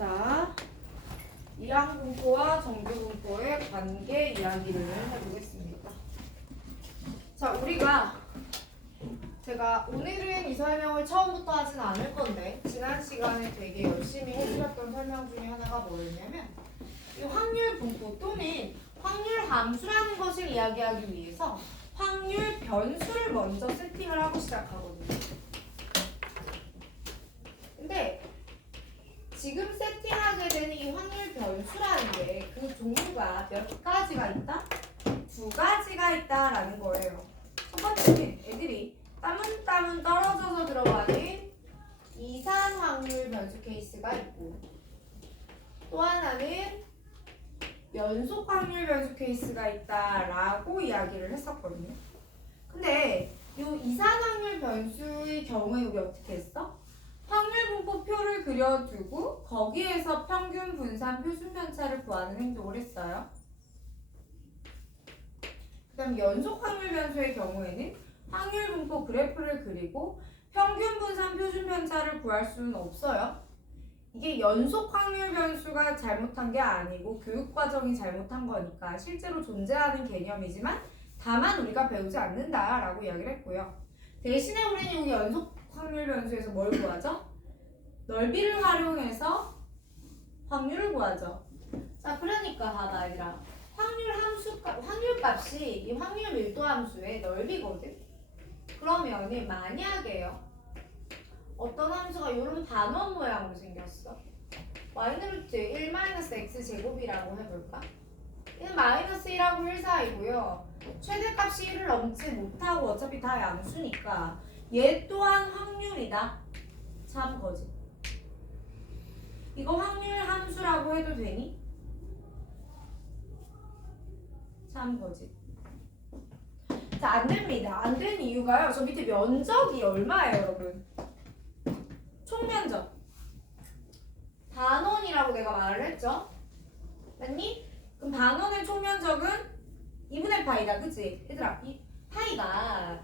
자, 이항분포와 정규분포의 관계 이야기를 해보겠습니다. 자, 제가 오늘은 이 설명을 처음부터 하진 않을 건데 지난 시간에 되게 열심히 해주셨던 설명 중에 하나가 뭐였냐면 이 확률 분포 또는 확률 함수라는 것을 이야기하기 위해서 확률 변수를 먼저 세팅을 하고 시작하거든요. 근데 지금 세팅하게 되는 이 확률 변수라는 게 그 종류가 몇 가지가 있다? 두 가지가 있다라는 거예요. 첫 번째는 애들이 따문따문 떨어져서 들어가는 이산 확률 변수 케이스가 있고, 또 하나는 연속 확률 변수 케이스가 있다라고 이야기를 했었거든요. 근데 이 이산 확률 변수의 경우에 우리 어떻게 했어? 확률 분포표를 그려두고 거기에서 평균 분산 표준 편차를 구하는 행동을 했어요. 그 다음 연속 확률 변수의 경우에는 확률 분포 그래프를 그리고 평균 분산 표준 편차를 구할 수는 없어요. 이게 연속 확률 변수가 잘못한 게 아니고 교육 과정이 잘못한 거니까 실제로 존재하는 개념이지만 다만 우리가 배우지 않는다라고 이야기를 했고요. 대신에 우리는 여기 연속 확률 변수에서 뭘 구하죠? 넓이를 활용해서 확률을 구하죠. 자, 그러니까 봐봐 얘들아. 확률 값이 이 확률 밀도 함수의 넓이거든. 그러면은 만약에요. 어떤 함수가 이런 반원 모양으로 생겼어. 마이너스 1-x 제곱이라고 해볼까? 얘는 마이너스 1하고 1 사이고요. 최대값이 1을 넘지 못하고 어차피 다 양수니까 얘 또한 확률이다. 참 거짓. 이거 확률 함수라고 해도 되니? 참 거짓. 자, 안 됩니다. 안 되는 이유가요. 저 밑에 면적이 얼마예요, 여러분? 총면적. 반원이라고 내가 말을 했죠? 맞니? 그럼 반원의 총면적은 2분의 파이다. 그치? 얘들아, 이 파이가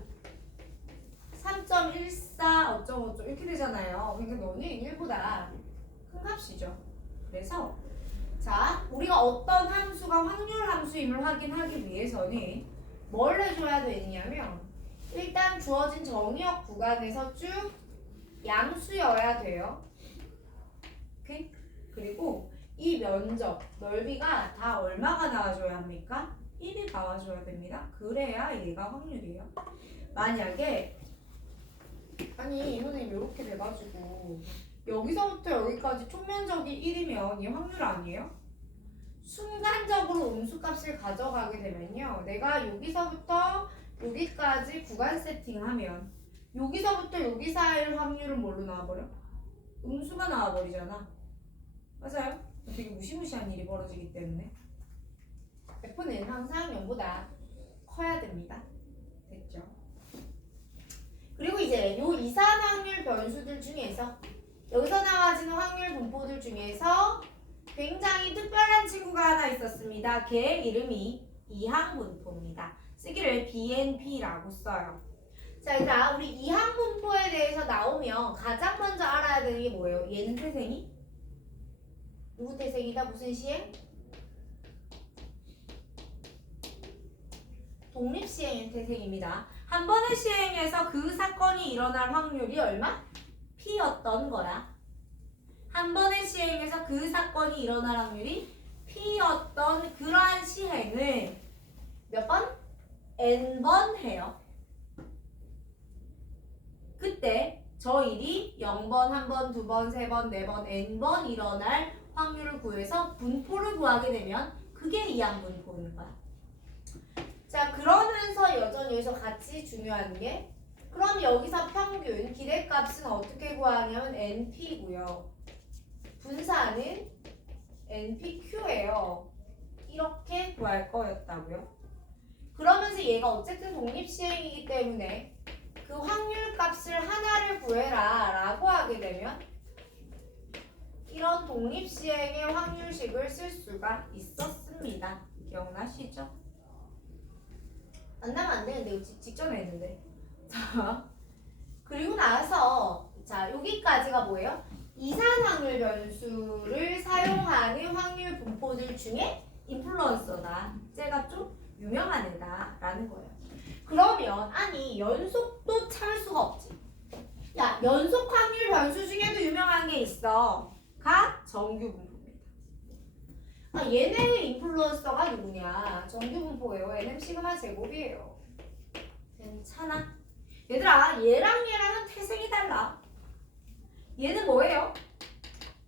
3.14 어쩌고저쩌고 이렇게 되잖아요. 그러니까 너는 1보다 큰 값이죠. 그래서 자, 우리가 어떤 함수가 확률 함수임을 확인하기 위해서는 뭘 해줘야 되느냐면 일단 주어진 정의역 구간에서 쭉 양수여야 돼요. 오케이? 그리고 이 면적, 넓이가 다 얼마가 나와줘야 합니까? 1이 나와줘야 됩니다. 그래야 얘가 확률이에요. 만약에 아니 선생님 이렇게 돼가지고 여기서부터 여기까지 총면적이 1이면 이 확률 아니에요? 순간적으로 음수값을 가져가게 되면요, 내가 여기서부터 여기까지 구간 세팅하면 여기서부터 여기 사이의 확률은 뭘로 나와버려? 음수가 나와버리잖아. 맞아요? 되게 무시무시한 일이 벌어지기 때문에 F는 항상 0보다 커야 됩니다. 됐죠? 그리고 이제 요 이산 확률 변수들 중에서 여기서 나와지는 확률 분포들 중에서 굉장히 특별한 친구가 하나 있었습니다. 걔 이름이 이항분포입니다. 쓰기를 BNP라고 써요. 자, 일단 우리 이항분포에 대해서 나오면 가장 먼저 알아야 되는 게 뭐예요? 얘는 태생이? 누구 태생이다? 무슨 시행? 독립시행의 태생입니다. 한 번의 시행에서 그 사건이 일어날 확률이 얼마? P였던 거야. 한 번의 시행에서 그 사건이 일어날 확률이 P였던 그러한 시행을 몇 번? N번 해요. 그때 저 일이 0번, 1번, 2번, 3번, 4번, N번 일어날 확률을 구해서 분포를 구하게 되면 그게 이항분포인 거야. 자, 그러면서 여전히 여기서 같이 중요한 게 그럼 여기서 평균 기대값은 어떻게 구하냐면 NP고요. 분산은 NPQ예요. 이렇게 구할 거였다고요. 그러면서 얘가 어쨌든 독립시행이기 때문에 그 확률 값을 하나를 구해라 라고 하게 되면 이런 독립시행의 확률식을 쓸 수가 있었습니다. 기억나시죠? 안 나면 안 되는데 이거 직전에 했는데. 자, 그리고 나서 자, 여기까지가 뭐예요? 이산 확률 변수를 사용하는 확률 분포들 중에 인플루언서다. 쟤가 좀 유명한 애다라는 거예요. 그러면 아니 연속도 참을 수가 없지. 야 연속 확률 변수 중에도 유명한 게 있어. 가 정규 분포입니다. 아 얘네의 인플루언서가 누구냐? 정규 분포예요. 얘는 시그마 제곱이에요. 괜찮아? 얘들아 얘랑은 태생이 달라. 얘는 뭐예요?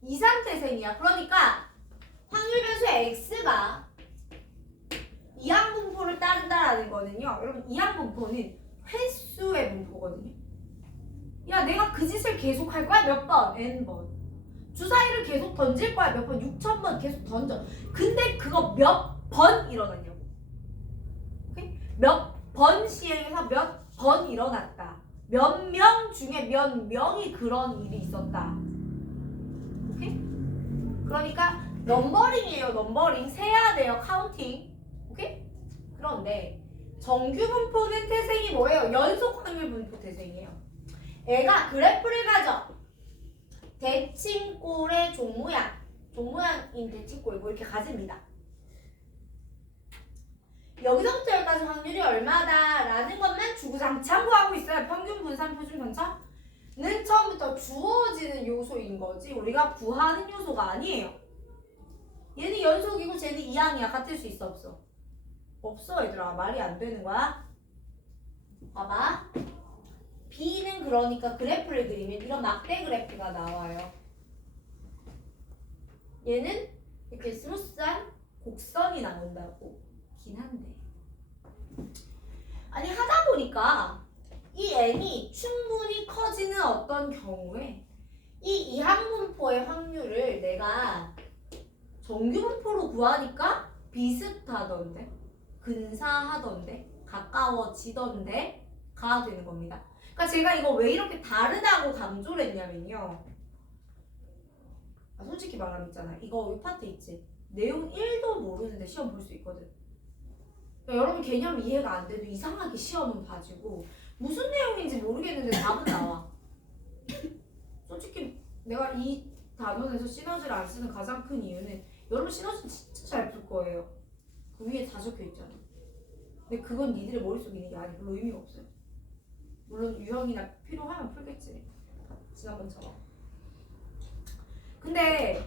이산 태생이야. 그러니까 확률 변수 x가 이항 분포를 따른다라는 거는요. 여러분 이항 분포는 횟수의 분포거든요. 야 내가 그 짓을 계속 할 거야? 몇 번? n번. 주사위를 계속 던질 거야? 몇 번? 6,000번 계속 던져. 근데 그거 몇 번 일어났냐고. 오케이? 몇 번 시행해서 몇 번 일어났다. 몇 명 중에 몇 명이 그런 일이 있었다. 오케이? 그러니까 넘버링이에요. 넘버링. 세야 돼요. 카운팅. 오케이? 그런데 정규 분포는 태생이 뭐예요? 연속 확률 분포 태생이에요. 애가 그래프를 가져. 대칭꼴의 종모양인 대칭꼴 뭐 이렇게 가집니다. 여기서부터 여기까지 확률이 얼마다라는 것만 주구장창 구하고 있어요. 평균 분산 표준 편차는 처음부터 주어지는 요소인 거지 우리가 구하는 요소가 아니에요. 얘는 연속이고 쟤는 이항이야. 같을 수 있어 없어? 없어 얘들아. 말이 안 되는 거야. 봐봐. B는 그러니까 그래프를 그리면 이런 막대 그래프가 나와요. 얘는 이렇게 스무스한 곡선이 나온다고. 긴 한데. 아니 하다 보니까 이 n이 충분히 커지는 어떤 경우에 이 이항분포의 확률을 내가 정규분포로 구하니까 비슷하던데 근사하던데 가까워지던데 가 되는 겁니다. 그러니까 제가 이거 왜 이렇게 다르다고 강조를 했냐면요. 솔직히 말하면 있잖아. 이거 이 파트 있지? 내용 1도 모르는데 시험 볼 수 있거든. 그러니까 여러분 개념 이해가 안 돼도 이상하게 시험은 봐지고 무슨 내용인지 모르겠는데 답은 나와. 솔직히 내가 이 단원에서 시너지를 안 쓰는 가장 큰 이유는 여러분 시너지 진짜 잘 풀 거예요. 그 위에 다 적혀 있잖아. 근데 그건 니들의 머릿속에 있는 게 아니 별로 의미가 없어요. 물론 유형이나 필요하면 풀겠지. 지난번처럼. 근데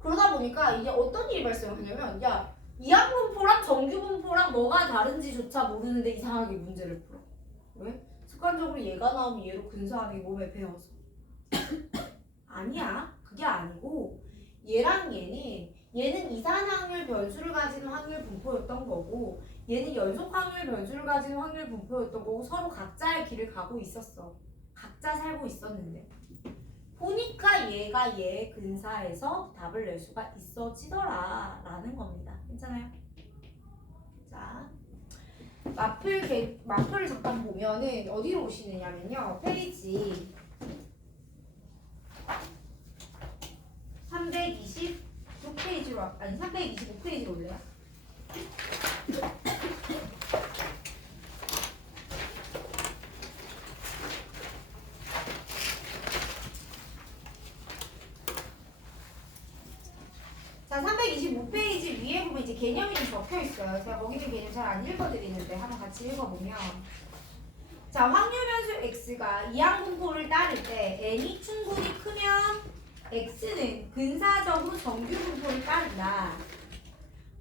그러다 보니까 이게 어떤 일이 발생하냐면 야 이항분포랑 정규분포랑 뭐가 다른지조차 모르는데 이상하게 문제를 풀어. 왜? 습관적으로 얘가 나오면 얘로 근사하게 몸에 배워서. 아니야. 그게 아니고 얘랑 얘는 이산 확률 변수를 가지는 확률 분포였던 거고 얘는 연속 확률 변수를 가지는 확률 분포였던 거고 서로 각자의 길을 가고 있었어. 각자 살고 있었는데 보니까 얘가 얘 근사해서 답을 낼 수가 있어지더라 라는 겁니다. 괜찮아요? 자 마플을 잠깐 보면은 어디로 오시느냐면요. 페이지 326페이지로 아니 325페이지로 올래요? 자 325페이지 위에 보면 이제 개념이 좀 적혀 있어요. 제가 거기 있는 개념 잘 안 읽어드리는데 한번 같이 읽어보면 자 확률 변수 x가 이항분포를 따를 때 n이 충분히 크면 x는 근사적으로 정규분포를 따른다.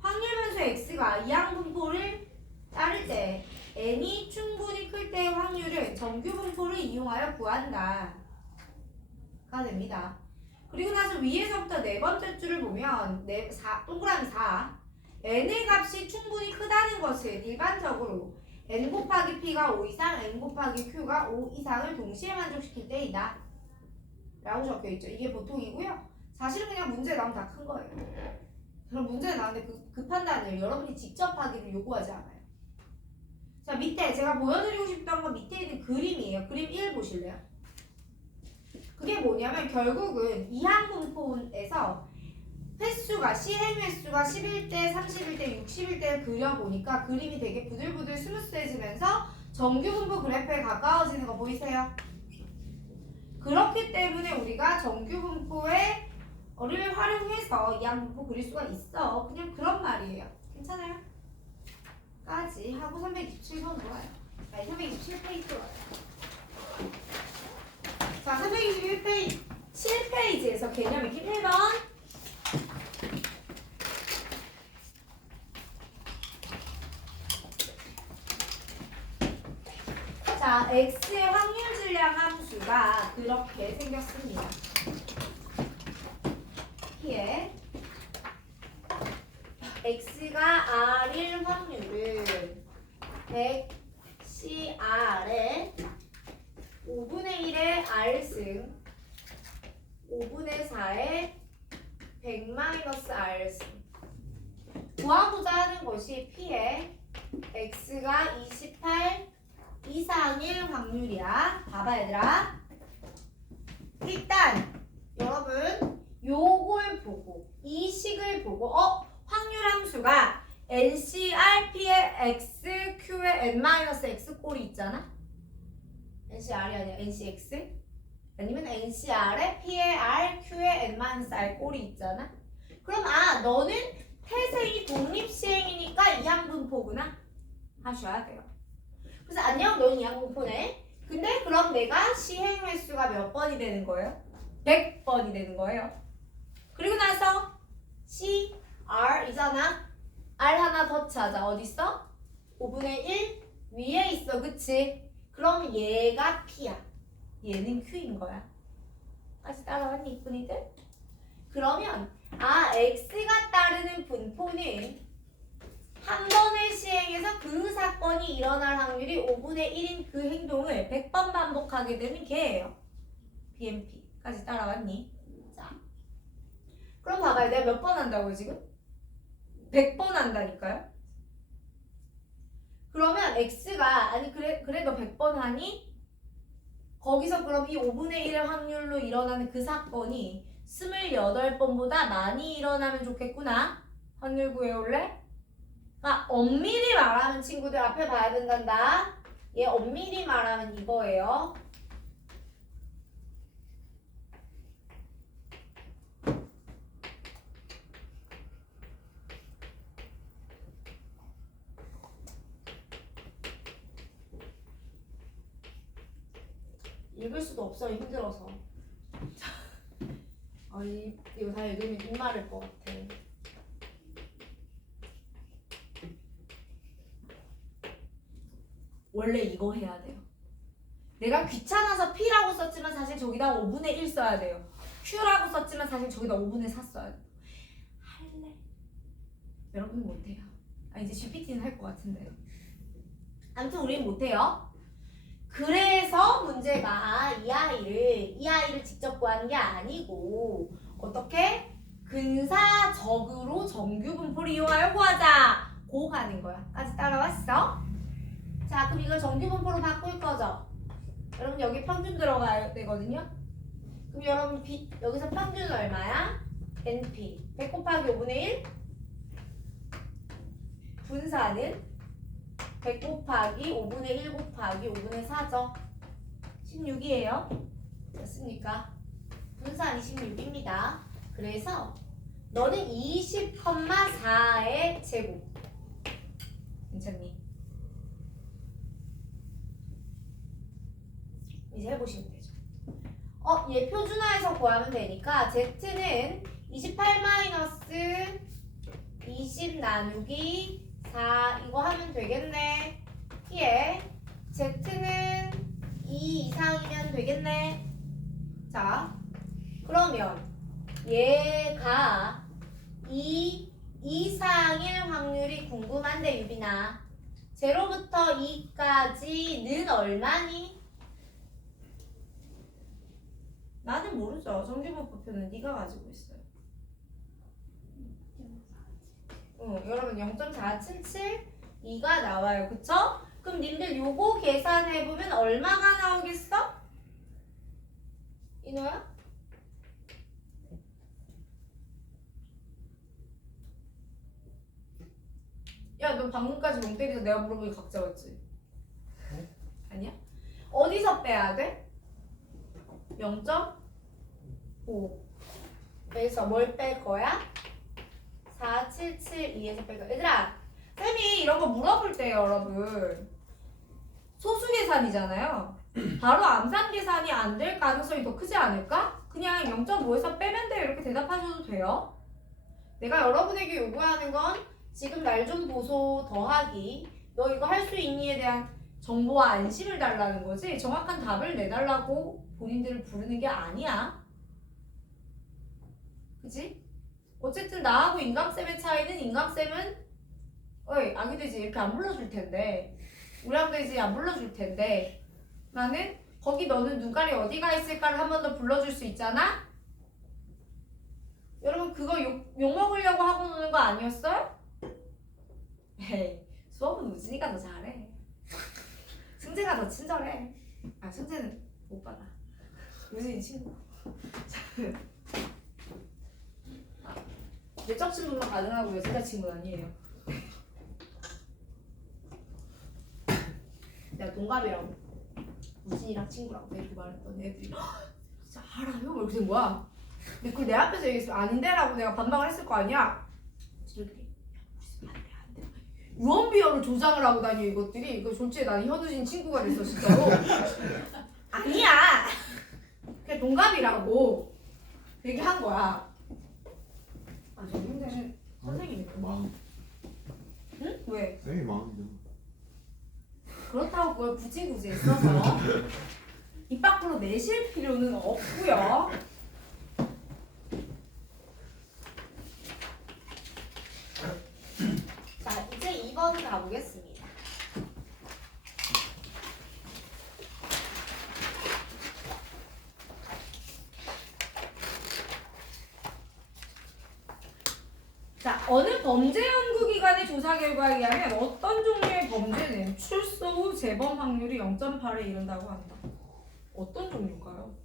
확률 변수 x가 이항분포를 따를 때 n이 충분히 클 때의 확률은 정규분포를 이용하여 구한다. 가 됩니다. 그리고 나서 위에서부터 네 번째 줄을 보면 동그라미 4 n의 값이 충분히 크다는 것은 일반적으로 n 곱하기 p가 5 이상 n 곱하기 q가 5 이상을 동시에 만족시킬 때이다 라고 적혀있죠. 이게 보통이고요. 사실은 그냥 문제 나오면 다 큰 거예요. 그럼 문제 나오는데 그 판단을 여러분이 직접 하기를 요구하지 않아요. 자 밑에 제가 보여드리고 싶던 건 밑에 있는 그림이에요. 그림 1 보실래요? 그게 뭐냐면 결국은 이항분포에서 횟수가 시행 횟수가 11대, 31대, 61대를 그려보니까 그림이 되게 부들부들 스무스해지면서 정규분포 그래프에 가까워지는 거 보이세요? 그렇기 때문에 우리가 정규분포의 를 활용해서 이항분포 그릴 수가 있어. 그냥 그런 말이에요. 괜찮아요? 까지 하고 327번 좋아요. 아니 327페이지 와요. 자 321페이지 7페이지에서 개념 익힘 1번. 자 x의 확률 질량 함수가 그렇게 생겼습니다. P에 x가 r일 확률을 100CR에 5분의 1의 r승 5분의 4의 100-r승 구하고자 하는 것이 P에 x가 28 이상일 확률이야. 봐봐 얘들아. 일단 여러분 요걸 보고 이 식을 보고 확률 함수가 NCRP의 XQ의 N-X 꼴이 있잖아. NCR이 아니라 NCX 아니면 NCR의 P의 R, Q의 N-R 꼴이 있잖아. 그럼 너는 태생이 독립시행이니까 이항분포구나 하셔야 돼요. 그래서 안녕 너는 이항분포네. 근데 그럼 내가 시행 횟수가 몇 번이 되는 거예요? 100번이 되는 거예요. 그리고 나서 C, R 이잖아. R 하나 더 찾아. 어딨어? 5분의 1 위에 있어. 그치? 그럼 얘가 P야. 얘는 Q인 거야. 같이 따라왔니 이쁜이들? 그러면 X가 따르는 분포는 한 번을 시행해서 그 사건이 일어날 확률이 5분의 1인 그 행동을 100번 반복하게 되는 걔예요. BMP까지 따라왔니? 자, 그럼 봐봐요. 내가 몇 번 한다고요 지금? 100번 한다니까요? 그러면 X가 그래 너 100번 하니? 거기서 그럼 이 5분의 1의 확률로 일어나는 그 사건이 28번보다 많이 일어나면 좋겠구나. 확률 구해올래? 엄밀히 말하면 친구들 앞에 봐야 된단다. 얘 엄밀히 말하면 이거예요. 읽을 수도 없어요. 힘들어서. 이거 다 읽으면 입 마를 것 같아. 원래 이거 해야 돼요. 내가 귀찮아서 P라고 썼지만 사실 저기다 5분의 1 써야 돼요. Q라고 썼지만 사실 저기다 5분의 4 써야 돼요. 할래? 여러분은 못해요. 이제 GPT는 할 것 같은데. 아무튼 우리는 못해요. 그래서 문제가 이 아이를 직접 구하는 게 아니고 어떻게? 근사적으로 정규분포를 이용하여 구하자. 고 가는 거야. 까지 따라왔어? 자, 그럼 이걸 정규분포로 바꿀 거죠? 여러분 여기 평균 들어가야 되거든요? 그럼 여러분 여기서 평균은 얼마야? NP 100 곱하기 5분의 1 분사는 100 곱하기 5분의 1 곱하기 5분의 4죠? 16이에요. 됐습니까? 분산이 16입니다. 그래서 너는 20,4의 제곱. 괜찮니? 이제 해보시면 되죠. 얘 표준화해서 구하면 되니까 Z는 28-20 나누기 4 이거 하면 되겠네. P에 Z는 2 이상이면 되겠네. 자, 그러면 얘가 2 이상일 확률이 궁금한데 유빈아. 0부터 2까지는 얼마니? 나는 모르죠. 정규분포표는 네가 가지고 있어요. 여러분 0.477 나와요. 그쵸? 그럼 님들 요거 계산해보면 얼마가 나오겠어? 이노야? 야, 너 방금까지 멍 때리서 내가 물어보니 각자 왔지? 아니야? 어디서 빼야 돼? 0.5 여기서 뭘 뺄 거야? 4772에서 뺄 거야. 얘들아 쌤이 이런 거 물어볼 때요 여러분 소수 계산이잖아요. 바로 암산 계산이 안 될 가능성이 더 크지 않을까? 그냥 0.5에서 빼면 돼요 이렇게 대답하셔도 돼요. 내가 여러분에게 요구하는 건 지금 날 좀 보소 더하기 너 이거 할 수 있니에 대한 정보와 안심을 달라는 거지 정확한 답을 내달라고 본인들을 부르는 게 아니야. 그치? 어쨌든 나하고 인강쌤의 차이는 인강쌤은 어이 아기돼지 이렇게 안 불러줄 텐데 우리 아기돼지 안 불러줄 텐데 나는 거기 너는 눈깔이 어디가 있을까를 한 번 더 불러줄 수 있잖아? 여러분 그거 욕 먹으려고 하고 노는 거 아니었어요? 에이 수업은 우진이가 더 잘해. 승재가 더 친절해. 아 승재는 못 받아. 우진이 친구. 내적 친분만 가능하고요. 승재 친구는 아니에요. 내가 동갑이라고 우진이랑 친구라고 이렇게 말했더니 애들이 진짜 알아요? 이렇게 된 거야. 근데 그걸 내 앞에서 얘기했으면 아닌데라고 내가 반박을 했을 거 아니야. 지들끼리 안돼 유언비어를 조장을 하고 다녀 이것들이. 이거 졸지에 난 현우진 친구가 됐어 진짜로. 아니야. 그냥 동갑이라고 얘기한 거야. 아 저 형제는 선생님이네. 망. 응? 왜? 쌤이 망이잖아. 그렇다고 그걸 굳이 써서 입 밖으로 내실 필요는 없고요. 자 이제 2번 가보겠습니다. 자, 어느 범죄연구기관의 조사 결과에 의하면 어떤 종류의 범죄는 출소 후 재범 확률이 0.8에 이른다고 한다. 어떤 종류인가요?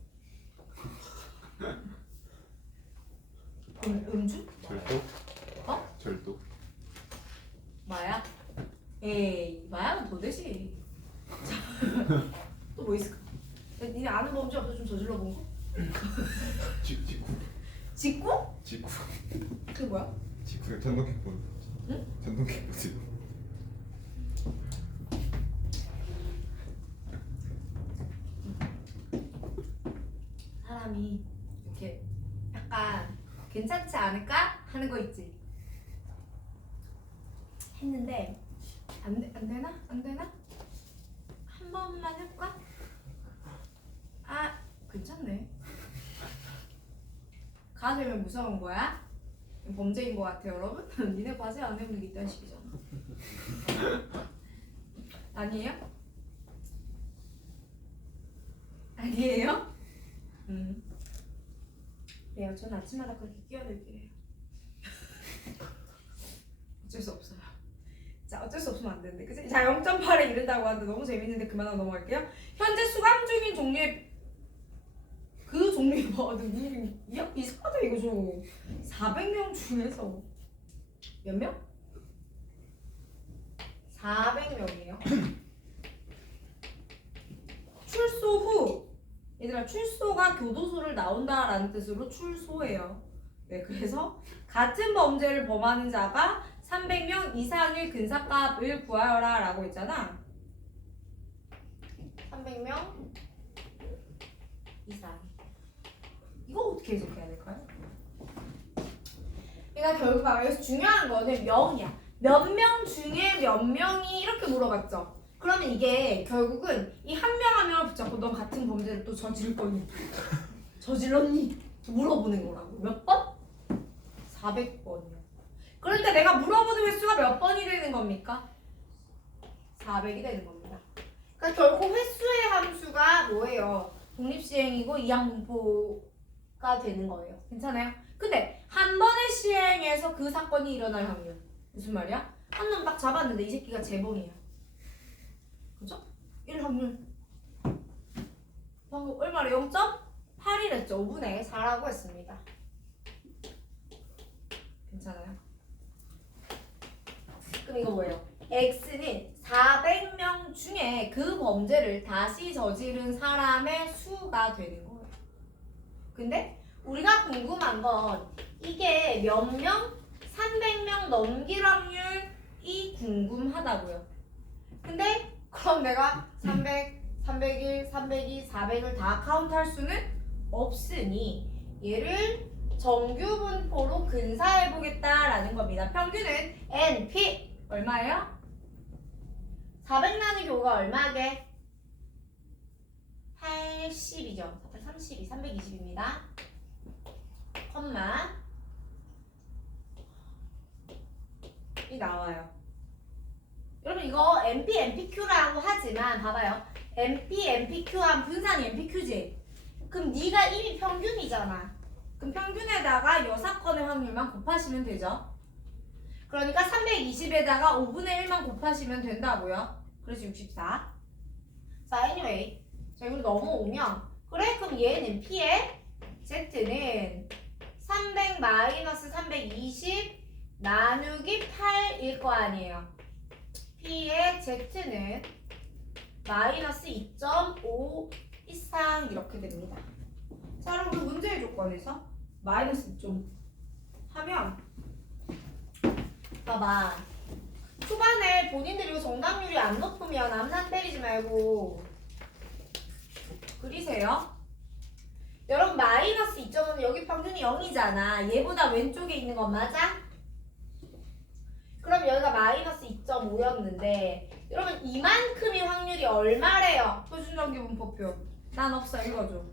음주? 절도? 어? 절도? 마약? 에이, 마약은 더 되지. 또 뭐 있을까? 니네 아는 범죄 없어 좀 저질러 본 거? 직구. 직구? 직구. 그게 뭐야? 직구가 전동킥보드. 응? 전동킥보드. 사람이 이렇게 약간 괜찮지 않을까 하는 거 있지. 했는데 안 되나? 안 되나? 한 번만 해볼까? 아 괜찮네. 가 되면 무서운 거야? 범죄인 거 같아 여러분? 니네 과제 안 해보는 게 있다는 식이잖아. 아니에요? 아니에요? 그래요. 저는 아침마다 그렇게 끼어들기를 해요. 어쩔 수 없어요. 자, 어쩔 수 없으면 안 되는데, 그치? 자, 0.8에 이른다고 하는데 너무 재밌는데 그만하고 넘어갈게요. 현재 수감 중인 종류의 그 종류의 뭐 이상하다 이거 좀 400명 중에서 몇 명? 400명이에요. 출소 후 얘들아 출소가 교도소를 나온다라는 뜻으로 출소예요. 네, 그래서 같은 범죄를 범하는 자가 300명 이상의 근사값을 구하여라 라고 했잖아. 300명 이상. 이거 어떻게 해석해야 될까요? 그러니까 결국 여기서 중요한 거는 명이야. 몇 명 중에 몇 명이 이렇게 물어봤죠. 그러면 이게 결국은 이 한 명 한 명을 붙잡고 넌 같은 범죄를 또 저지를 거니? 저질렀니? 물어보는 거라고. 몇 번? 400번이요. 그러니까 내가 물어보는 횟수가 몇 번이 되는 겁니까? 400이 되는 겁니다. 그러니까 결국 횟수의 함수가 뭐예요? 독립시행이고 이항분포가 되는 거예요. 괜찮아요? 근데 한 번의 시행에서 그 사건이 일어날 확률. 무슨 말이야? 한 놈 딱 잡았는데 이 새끼가 재범이야. 그죠? 1 확률. 방금 얼마래? 0.8이랬죠. 5분의 4라고 했습니다. 괜찮아요? 그럼 이거 뭐예요? X는 400명 중에 그 범죄를 다시 저지른 사람의 수가 되는 거예요. 근데 우리가 궁금한 건 이게 몇 명? 300명 넘길 확률이 궁금하다고요. 근데 그럼 내가 300, 301, 302, 400을 다 카운트할 수는 없으니 얘를 정규 분포로 근사해 보겠다라는 겁니다. 평균은 NP 얼마예요? 400 나누기 5가 얼마게? 80이죠. 432, 320입니다. 컴마 이 나와요. 여러분 이거 NP, NPQ라고 하지만 봐봐요. NP, NPQ한 분산이 NPQ지. 그럼 네가 이미 평균이잖아. 그럼 평균에다가 6건의 확률만 곱하시면 되죠. 그러니까 320에다가 5분의 1만 곱하시면 된다고요. 그래서 64. 자, anyway. 자, 이걸 넘어오면 그래? 그럼 얘는 P의 Z는 300 마이너스 320 나누기 8일 거 아니에요. P의 Z는 마이너스 2.5 이상 이렇게 됩니다. 자, 그럼 그 문제의 조건에서 마이너스 2.5 하면 봐봐. 초반에 본인들이 이거 정답률이 안 높으면 암산 때리지 말고 그리세요. 여러분 마이너스 2.5는 여기 평균이 0이잖아. 얘보다 왼쪽에 있는 건 맞아? 그럼 여기가 마이너스 2.5였는데 여러분 이만큼의 확률이 얼마래요? 표준정규분포표. 난 없어. 읽어줘.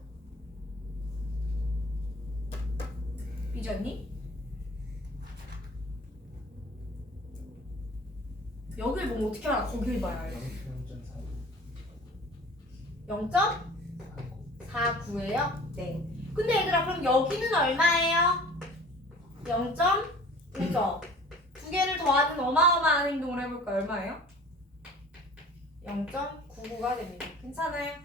삐졌니? 여길 보면 어떻게 알아? 거길 봐야 해. 0.49예요? 네. 근데 얘들아 그럼 여기는 얼마예요? 0.5죠. 두 개를 더하는 어마어마한 행동을 해볼까? 얼마예요? 0.99가 됩니다. 괜찮아요?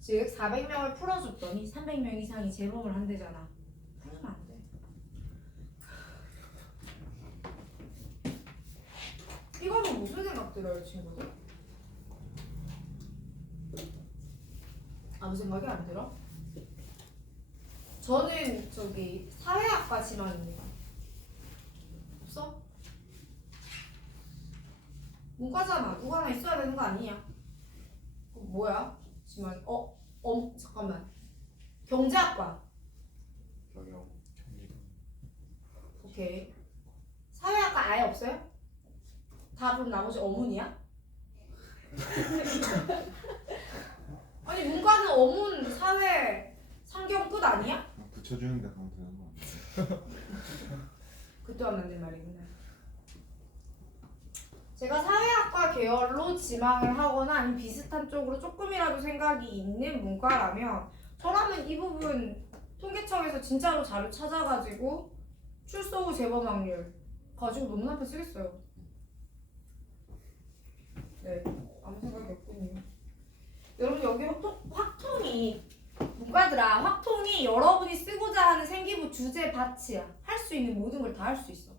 즉 400명을 풀어줬더니 300명 이상이 재범을 한대잖아. 풀면 안 돼. 이거는 무슨 생각 들어요, 친구들? 아무 생각이 안 들어? 저는 저기 사회학과 지망입니다. 없어? 문과잖아. 누가 하나 있어야 되는 거 아니야? 뭐야? 지망? 잠깐만. 경제학과. 경영. 오케이. 사회학과 아예 없어요? 다 그럼 나머지 어문이야? 아니 문과는 어문, 사회, 상경 끝 아니야? 붙여주는데 가면 되는 거 아니야? 그때 안 맞는 말이구나. 제가 사회학과 계열로 지망을 하거나 아니면 비슷한 쪽으로 조금이라도 생각이 있는 문과라면 저라면 이 부분 통계청에서 진짜로 자료 찾아가지고 출소 후 재범 확률 가지고 논문 앞에 쓰겠어요. 네, 아무 생각이 없군요. 여러분 여기 확통이 문과들아, 확통이 여러분이 쓰고자 하는 생기부 주제 밭이야. 할 수 있는 모든 걸 다 할 수 있어.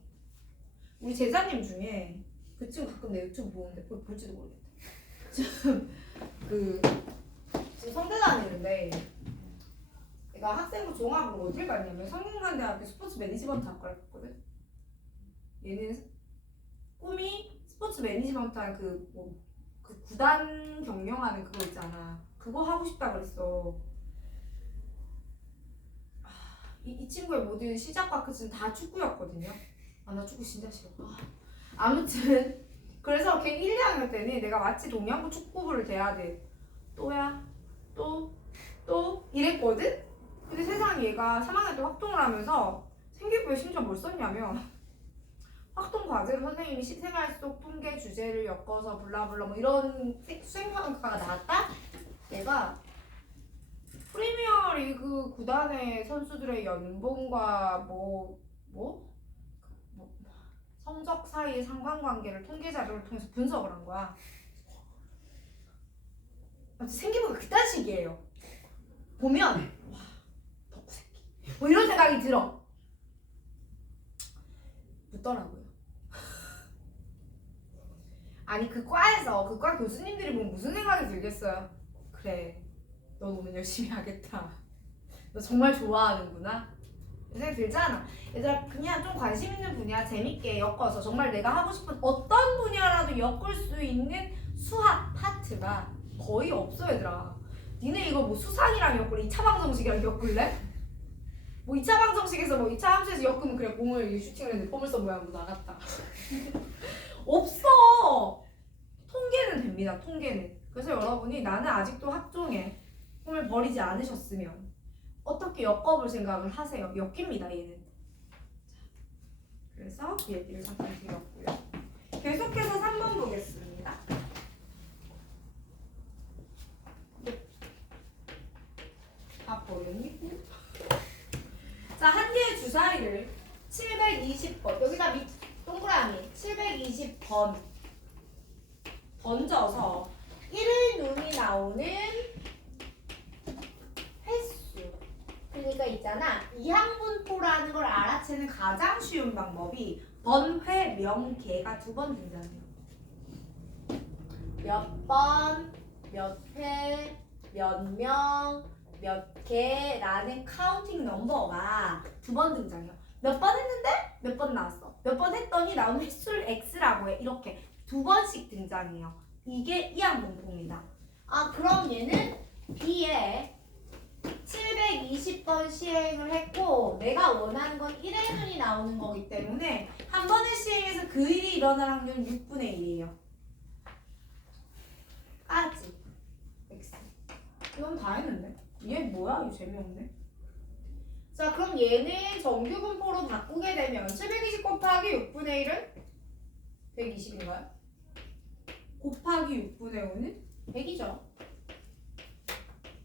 우리 제자님 중에 그 친구 가끔 내 유튜브 보는데 볼지도 모르겠다. 지금 성대 다니는데 내가 학생부 종합으로 어딜 갔냐면 성균관대학교 스포츠 매니지먼트 학과를 갔거든. 얘는 꿈이 스포츠 매니지먼트 한 그 구단 경영하는 그거 있잖아. 그거 하고 싶다 그랬어. 이 친구의 모든 시작과 끝은 다 축구였거든요. 나 축구 진짜 싫어. 아무튼 그래서 걔 1, 2학년 때는 내가 마치 동양부 축구부를 돼야 돼. 또야? 또? 이랬거든? 근데 세상에 얘가 3학년 때 확동을 하면서 생기부에 심지어 뭘 썼냐면 확동 과제로 선생님이 생활 속 통계 주제를 엮어서 블라블라 뭐 이런 수행평가가 나왔다? 내가 프리미어 리그 구단의 선수들의 연봉과 성적 사이의 상관관계를 통계 자료를 통해서 분석을 한 거야. 생기부가 그딴 식이에요. 보면 와, 덕후 새끼. 뭐 이런 생각이 들어. 묻더라고요. 아니 그 과에서 그 과 교수님들이 보면 무슨 생각이 들겠어요? 그래, 넌 오늘 열심히 하겠다. 너 정말 좋아하는구나. 생각 들잖아. 얘들아 그냥 좀 관심 있는 분야 재밌게 엮어서 정말 내가 하고 싶은 어떤 분야라도 엮을 수 있는 수학 파트가 거의 없어 얘들아. 니네 이거 뭐 수산이랑 엮을래? 2차 방정식이랑 엮을래? 뭐 2차 방정식에서 뭐 2차 함수에서 엮으면 그래 공을 슈팅을 했는데 포물선 모양으로 나갔다. 없어. 통계는 됩니다. 통계는. 그래서 여러분이 나는 아직도 학종에 꿈을 버리지 않으셨으면 어떻게 엮어볼 생각을 하세요. 엮입니다 얘는. 그래서 그 얘기를 잠깐 드렸고요. 계속해서 3번 보겠습니다. 다 버렸니? 자, 한 개의 주사위를 720번 여기다 밑 동그라미 720번 던져서 1을 눈이 나오는 횟수. 그러니까 있잖아. 이항분포라는 걸 알아채는 가장 쉬운 방법이 번회 명계가 2번 등장해요. 몇 번, 몇 회, 몇 명, 몇 개라는 카운팅 넘버가 2번 등장해요. 몇 번 했는데 몇 번 나왔어. 몇 번 했더니 나온 횟수를 x라고 해. 이렇게 2번씩 등장해요. 이게 이항분포입니다. 아 그럼 얘는 B에 720번 시행을 했고 내가 원하는 건 1의 눈이 나오는 거기 때문에 한 번을 시행해서 그 일이 일어날 확률은 6분의 1이에요. 까지. X. 이건 다 했는데? 얘 뭐야? 이거 재미없네. 자 그럼 얘는 정규분포로 바꾸게 되면 720 곱하기 6분의 1은 120인가요? 곱하기 6분의 5는 100이죠.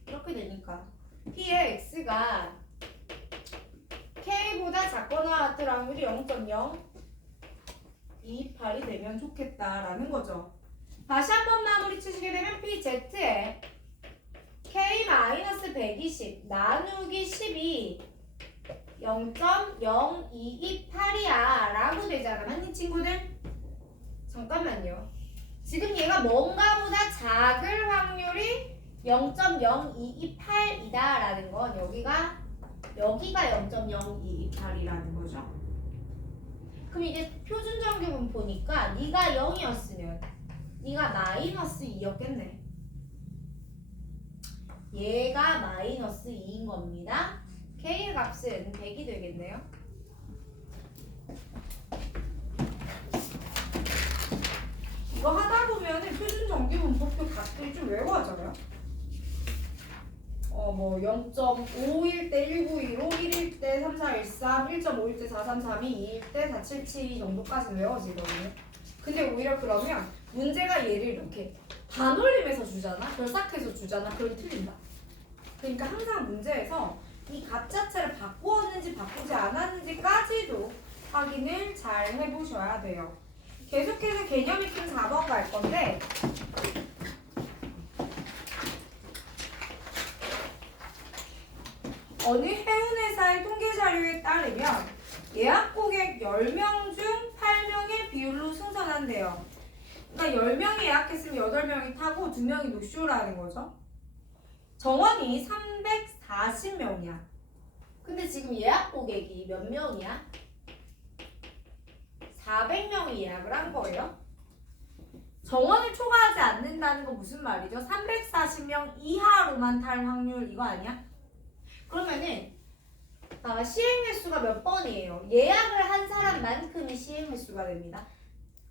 이렇게 되니까 P의 X가 K보다 작거나 같을 확률이 0.028이 되면 좋겠다라는 거죠. 다시 한번 마무리 치시게 되면 PZ에 K-120 나누기 10이 0.0228이야 라고 되잖아. 맞니 친구들? 잠깐만요. 지금 얘가 뭔가보다 작을 확률이 0.0228이다 라는 건 여기가 0.0228이라는 거죠. 그럼 이게 표준정규분포니까 네가 0이었으면 네가 마이너스 2였겠네. 얘가 마이너스 2인 겁니다. K의 값은 100이 되겠네요. 이거 하다 보면은 표준 정규분포표 값들이 좀 외워져요. 뭐 0.5일 때 1915, 1일 때 3413, 1.5일 때 4332, 2일 때 4772 정도까지 외워지거든요. 근데 오히려 그러면 문제가 얘를 이렇게 반올림해서 주잖아, 결삭해서 주잖아. 그럼 틀린다. 그러니까 항상 문제에서 이 값 자체를 바꾸었는지 바꾸지 않았는지까지도 확인을 잘 해보셔야 돼요. 계속해서 개념이 큰 4번 갈 건데 어느 해운회사의 통계자료에 따르면 예약 고객 10명 중 8명의 비율로 승선한대요. 그러니까 10명이 예약했으면 8명이 타고 2명이 노쇼라는 거죠. 정원이 340명이야. 근데 지금 예약 고객이 몇 명이야? 400명이 예약을 한 거예요. 정원을 초과하지 않는다는 건 무슨 말이죠? 340명 이하로만 탈 확률 이거 아니야? 그러면은 시행 횟수가 몇 번이에요? 예약을 한 사람만큼이 시행 횟수가 됩니다.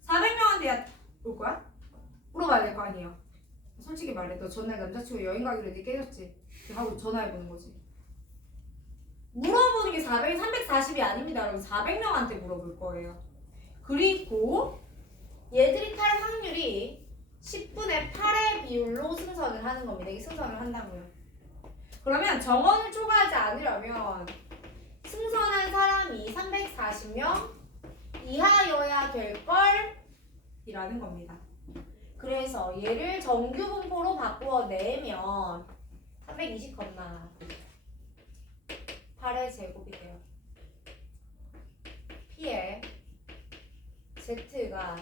400명한테 올 거야? 물어봐야 될 거 아니에요. 솔직히 말해, 너 전날 남자친구 여행 가기로 했는데 깨졌지? 하고 전화해보는 거지. 물어보는 게 340이 아닙니다. 여러분 400명한테 물어볼 거예요. 그리고 얘들이 탈 확률이 10분의 8의 비율로 승선을 하는 겁니다. 이게 승선을 한다고요. 그러면 정원을 초과하지 않으려면 승선한 사람이 340명 이하여야 될걸 이라는 겁니다. 그래서 얘를 정규분포로 바꾸어 내면 320, 8의 제곱이 돼요. P의 Z가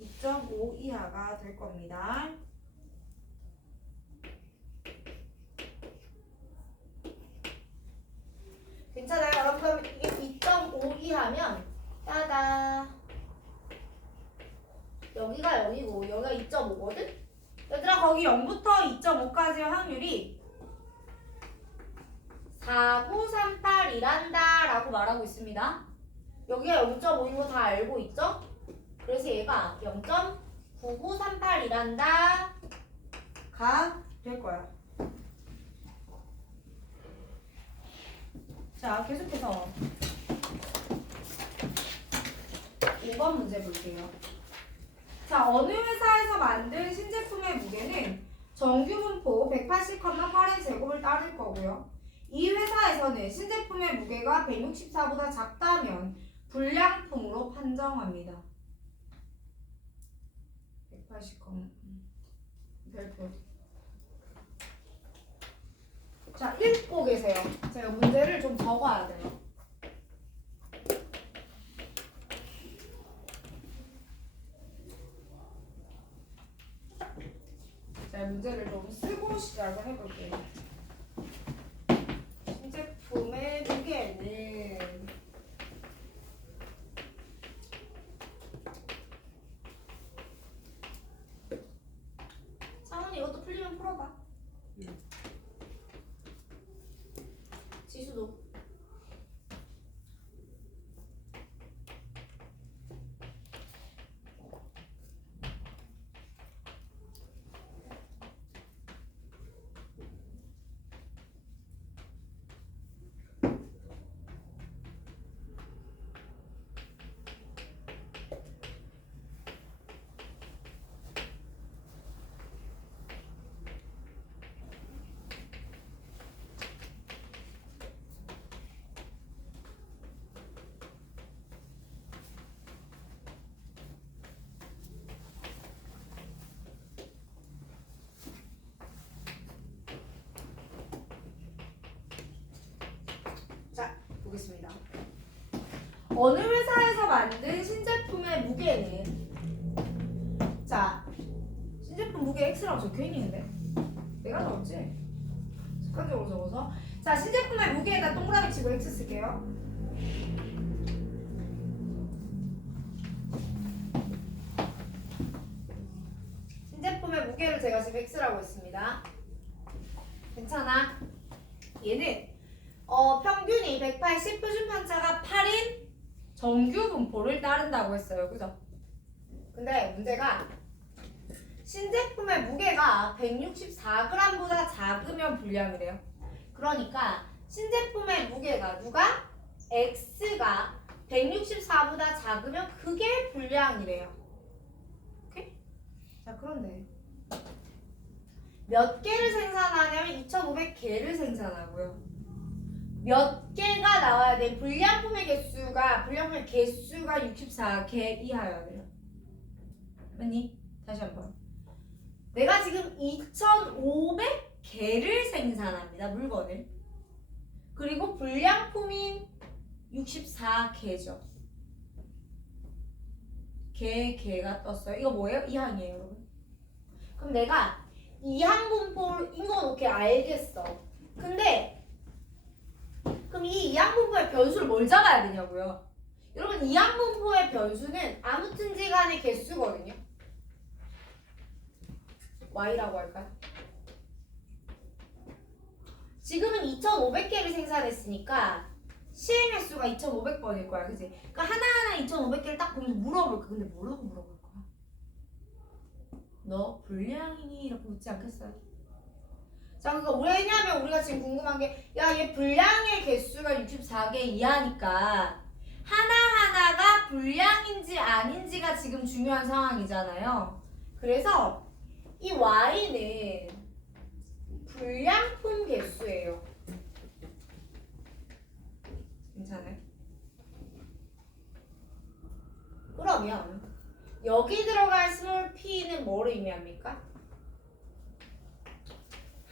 2.5 이하가 될 겁니다. 여기가 0이고 여기가 2.5거든? 얘들아 거기 0부터 2.5까지의 확률이 4938이란다 라고 말하고 있습니다. 여기가 0.5인 거 다 알고 있죠? 그래서 얘가 0.9938이란다 가 될 거야. 자, 계속해서 5번 문제 볼게요. 자, 어느 회사에서 만든 신제품의 무게는 정규 분포 180,8의 제곱을 따를 거고요. 이 회사에서는 신제품의 무게가 164보다 작다면 불량품으로 판정합니다. 180, 별표. 자, 읽고 계세요. 제가 문제를 좀 적어야 돼요. 자, 문제를 좀 쓰고 시작을 해볼게요. 신제품의 무게는 상훈이 이것도 풀리면 풀어봐. 예. 지수도. 보겠습니다. 어느 회사에서 만든 신제품의 무게는 자, 신제품 무게 X라고 적혀 있는데 내가 적었지? 습관적으로 적어서 자, 신제품의 무게에다 동그라미 치고 X 쓸게요. 신제품의 무게를 제가 지금 X라고 했습니다. 괜찮아? 얘는 평균이 180, 표준 편차가 8인 정규 분포를 따른다고 했어요. 그죠? 근데 문제가 신제품의 무게가 164g보다 작으면 불량이래요. 그러니까 신제품의 무게가 누가? X가 164보다 작으면 그게 불량이래요. 오케이? 자, 그런데 몇 개를 생산하냐면 2,500개를 생산하고요. 몇 개가 나와야 돼? 불량품의 개수가 64개 이하여야 돼요. 맞니? 다시 한번. 내가 지금 2,500개를 생산합니다. 물건을. 그리고 불량품인 64개죠. 개가 떴어요. 이거 뭐예요? 이항이에요, 여러분. 그럼 내가 이항 분포를 읽어놓게 알겠어. 근데 그럼 이 이항분포의 변수를 뭘 잡아야 되냐고요? 여러분, 이항분포의 변수는 아무튼지 간의 개수거든요. y라고 할까요? 지금은 2,500개를 생산했으니까 시행 횟수가 2,500번일 거야. 그치? 그러니까 하나하나 2,500개를 딱 보면서 물어볼 거야. 근데 뭐라고 물어볼 거야? 너 불량이니? 이렇게 묻지 않겠어요? 자, 그러니까 왜냐면 우리가 지금 궁금한 게 야, 얘 불량의 개수가 64개 이하니까 하나하나가 불량인지 아닌지가 지금 중요한 상황이잖아요. 그래서 이 y는 불량품 개수예요. 괜찮아요? 그러면 여기 들어갈 스몰 p는 뭐를 의미합니까?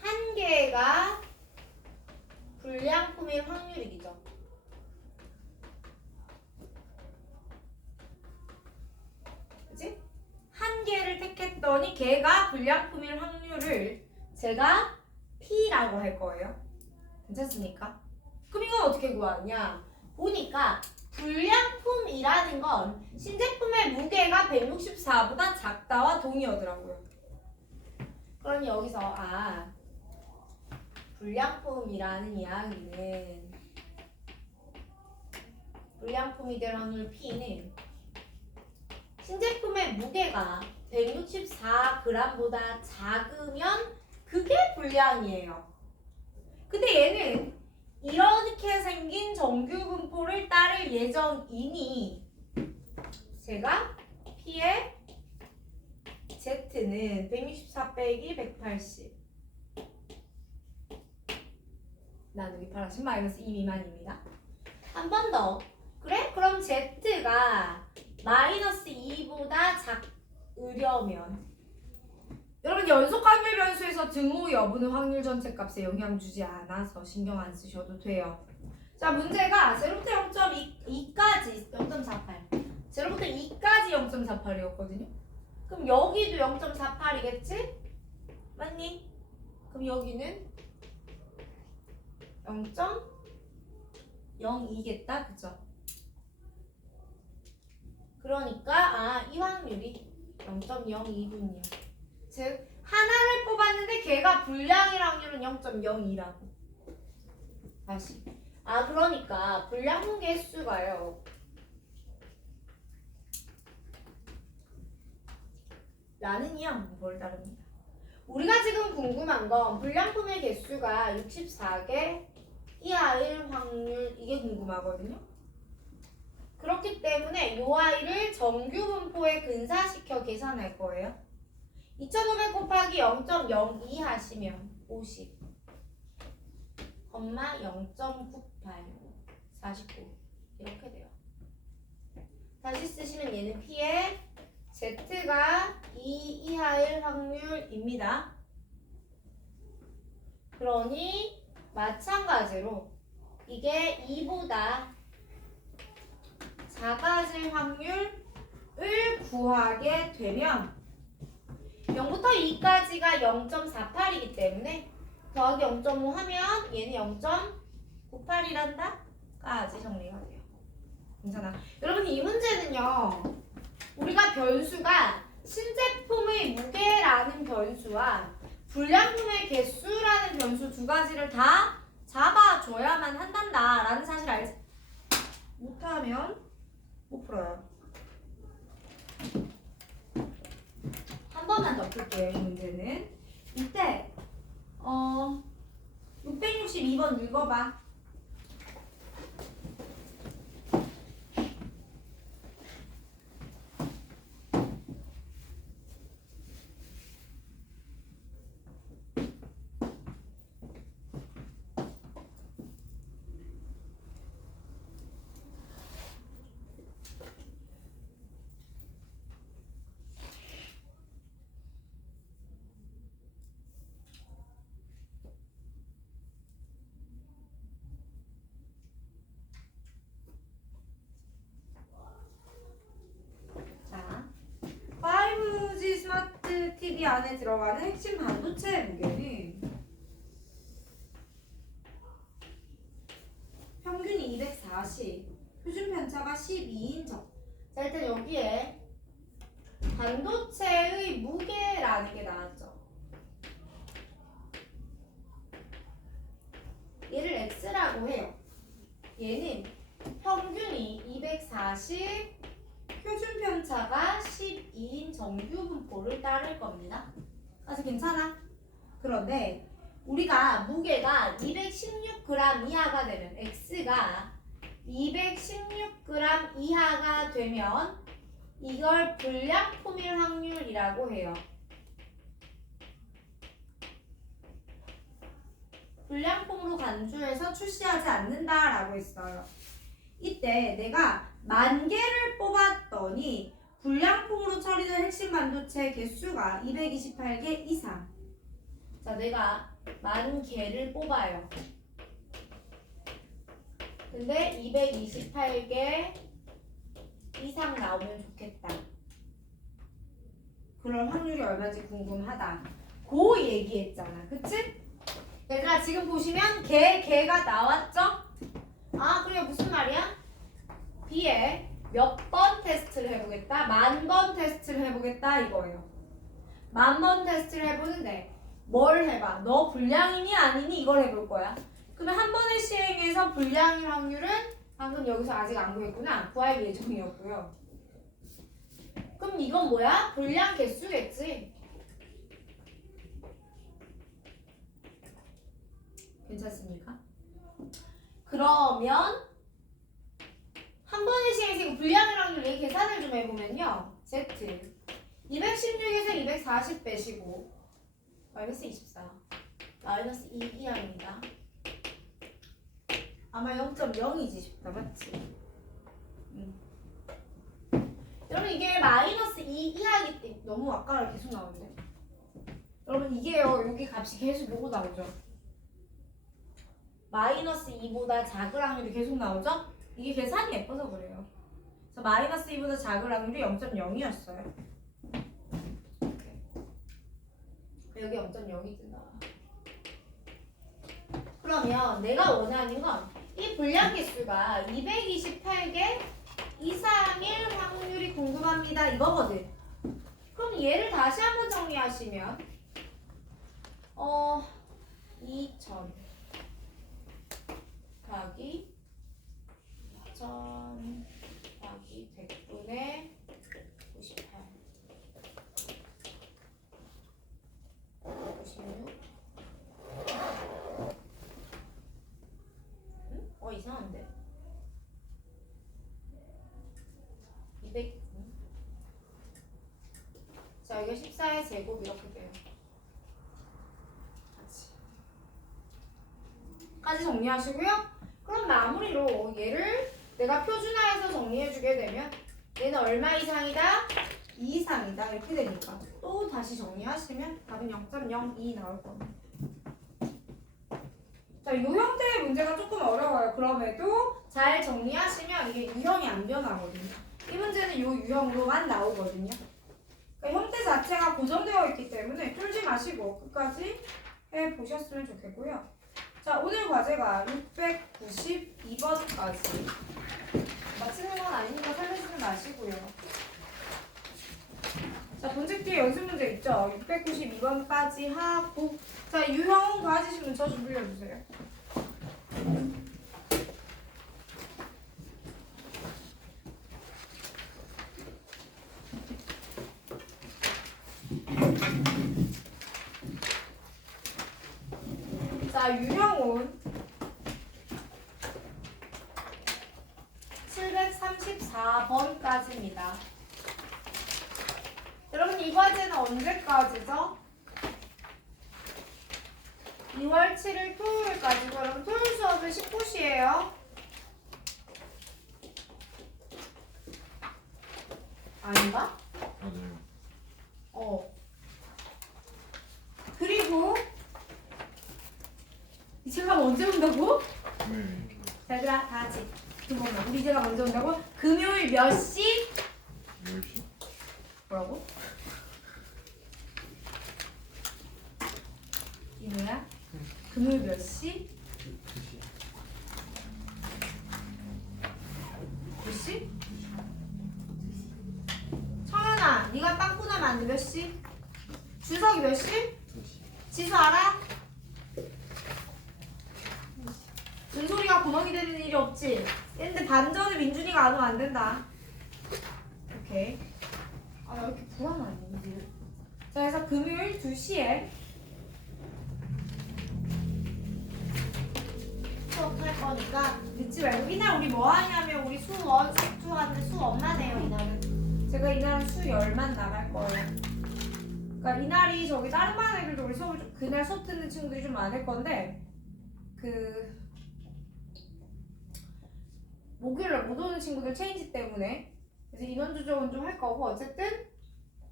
한 개가 불량품일 확률이죠. 그치? 한 개를 택했더니 걔가 불량품일 확률을 제가 P라고 할 거예요. 괜찮습니까? 그럼 이건 어떻게 구하냐? 보니까 불량품이라는 건 신제품의 무게가 164보다 작다와 동의어더라고요. 그러니 여기서 불량품이라는 이야기는 불량품이 될 확률 P는 신제품의 무게가 164g보다 작으면 그게 불량이에요. 근데 얘는 이렇게 생긴 정규분포를 따를 예정이니 제가 P의 Z는 164 빼기 180 나누기 8 마이너스 2 미만입니다. 한 번 더. 그래? 그럼 Z가 마이너스 2보다 작으려면 여러분 연속 확률 변수에서 등호 여부는 확률 전체 값에 영향 주지 않아서 신경 안 쓰셔도 돼요. 자, 문제가 0부터 0.2까지 0.48 0부터 2까지 0.48이었거든요. 그럼 여기도 0.48이겠지? 맞니? 그럼 여기는 0.02겠다. 그죠? 그러니까 이 확률이 0.02분이야. 즉 하나를 뽑았는데 걔가 불량일 확률은 0.02라고. 다시. 그러니까 불량분 개수가요. 라는 이항을 따릅니다. 우리가 지금 궁금한 건 불량품의 개수가 64개 이하일 확률 이게 궁금하거든요. 그렇기 때문에 이 아이를 정규분포에 근사시켜 계산할 거예요. 2500 곱하기 0.02 하시면 50 0.98 49 이렇게 돼요. 다시 쓰시면 얘는 P의 Z가 2 이하일 확률입니다. 그러니 마찬가지로 이게 2보다 작아질 확률을 구하게 되면 0부터 2까지가 0.48이기 때문에 더하기 0.5 하면 얘는 0.98이란다? 까지 정리가 돼요. 괜찮아. 여러분 이 문제는요. 우리가 변수가 신제품의 무게라는 변수와 불량품의 개수라는 변수 두 가지를 다 잡아줘야만 한단다 라는 사실 알지? 못하면 못 풀어요. 한 번만 더 풀게요. 이 문제는 이때 662번 읽어봐. 자, 5G 스마트 TV 안에 들어가는 핵심 반도체 무게는 평균이 240, 표준 편차가 12인정. 자, 일단 여기에 반도체의 무게라는 게 나왔죠. 얘를 X라고 해요. 얘는 평균이 240, 표준 편차가 12인 정규분포를 따를 겁니다. 아주 괜찮아? 그런데 우리가 무게가 216g 이하가 되면 X가 216g 이하가 되면 이걸 불량품일 확률이라고 해요. 불량품으로 간주해서 출시하지 않는다라고 했어요. 이때 내가 10,000개를 뽑았더니 불량품으로 처리된 핵심 반도체 개수가 228개 이상. 자, 내가 10,000개를 뽑아요. 근데 228개 이상 나오면 좋겠다. 그럴 확률이 얼마인지 궁금하다. 그 얘기했잖아. 그치? 얘들아 지금 보시면 개가 나왔죠? 그래 무슨 말이야? B에 몇 번 테스트를 해보겠다, 10,000번 테스트를 해보겠다 이거예요. 10,000번 테스트를 해보는데 뭘 해봐? 너 불량이니 아니니 이걸 해볼 거야. 그러면 한 번의 시행에서 불량일 확률은 방금 여기서 아직 안 구했구나. 구할 예정이었고요. 그럼 이건 뭐야? 불량 개수겠지? 괜찮습니까? 그러면 한 번의 시행에서 이거 불량일 확률 내 계산을 좀 해보면요. Z 216에서 240 빼시고 마이너스 24 마이너스 2 이하입니다. 아마 0.0이지 싶다. 맞지? 여러분 이게 마이너스 2 이하이기 때문에 너무 아까랑 계속 나오는데 여러분 이게요. 여기 값이 계속 요거 나오죠. 마이너스 2보다 작을 확률이 계속 나오죠? 이게 계산이 예뻐서 그래요. 그래서 마이너스 2보다 작을 확률이 0.0이었어요. 여기 0.0이 뜬다. 그러면 내가 원하는 건 이 불량 개수가 228개 이상일 확률이 궁금합니다. 이거거든. 그럼 얘를 다시 한번 정리하시면 2000 더하기 2000 더하기 100분의 98 56 이상한데 200 자, 이게 14의 제곱 이렇게 돼요. 까지 정리하시고요. 그럼 마무리로 얘를 내가 표준화해서 정리해주게 되면 얘는 얼마 이상이다? 2 이상이다. 이렇게 되니까 또 다시 정리하시면 답은 0.02 나올 겁니다. 자, 이 형태의 문제가 조금 어려워요. 그럼에도 잘 정리하시면 이게 유형이 안 변하거든요. 이 문제는 이 유형으로만 나오거든요. 그러니까 형태 자체가 고정되어 있기 때문에 풀지 마시고 끝까지 해보셨으면 좋겠고요. 자, 오늘 과제가 692번까지 맞히는 건 아니니까 살려주지 마시고요. 자, 본책 뒤에 연습 문제 있죠? 692번까지 하고 자, 유형 가지시면 저 좀 불려주세요. 자, 유형은 734번까지입니다. 여러분 이 과제는 언제까지죠? 2월 7일 토요일까지고 여러분 토요일 수업은 19시예요. 아닌가? 맞아요. 그리고 이 제가 언제 온다고? 네. 자, 얘들아 다 같이 두 번만 우리 제가 먼저 온다고? 금요일 몇 시? 10시. 뭐라고? 이누야? 금요일 몇 시? 2시? 몇 시? 청현아, 네가 빵꾸 나면 안 돼. 몇 시? 주석이 몇 시? 2시. 지수 알아? 은솔이가 구멍이 되는 일이 없지? 근데 반전을 민준이가 안 오면 안 된다. 오케이. 아, 나 왜 이렇게 불안하니, 이제. 자, 그래서 금요일 2시에 수업할 거니까 늦지 말고 이날 우리 뭐 하냐면 우리 수 1, 수 2 하는데 수 엄만 해요, 이날은. 제가 이날은 수 10만 나갈 거예요. 그러니까 이날이 저기 다른 반 애들도 우리 수업을 좀 그날 수업 듣는 친구들이 좀 많을 건데 목요일날 못 오는 친구들 체인지 때문에 그래서 인원 조정은 좀 할 거고 어쨌든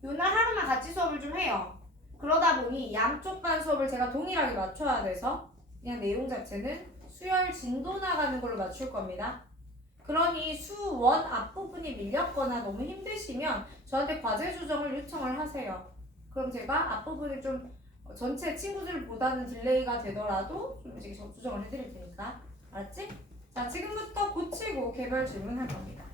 요날 하루만 같이 수업을 좀 해요. 그러다 보니 양쪽 반 수업을 제가 동일하게 맞춰야 돼서 그냥 내용 자체는 수열 진도 나가는 걸로 맞출 겁니다. 그러니 수원 앞부분이 밀렸거나 너무 힘드시면 저한테 과제 조정을 요청을 하세요. 그럼 제가 앞부분을 좀 전체 친구들보다는 딜레이가 되더라도 좀 일찍 조정을 해드릴 테니까. 알았지? 자, 지금부터 고치고 개별 질문할 겁니다.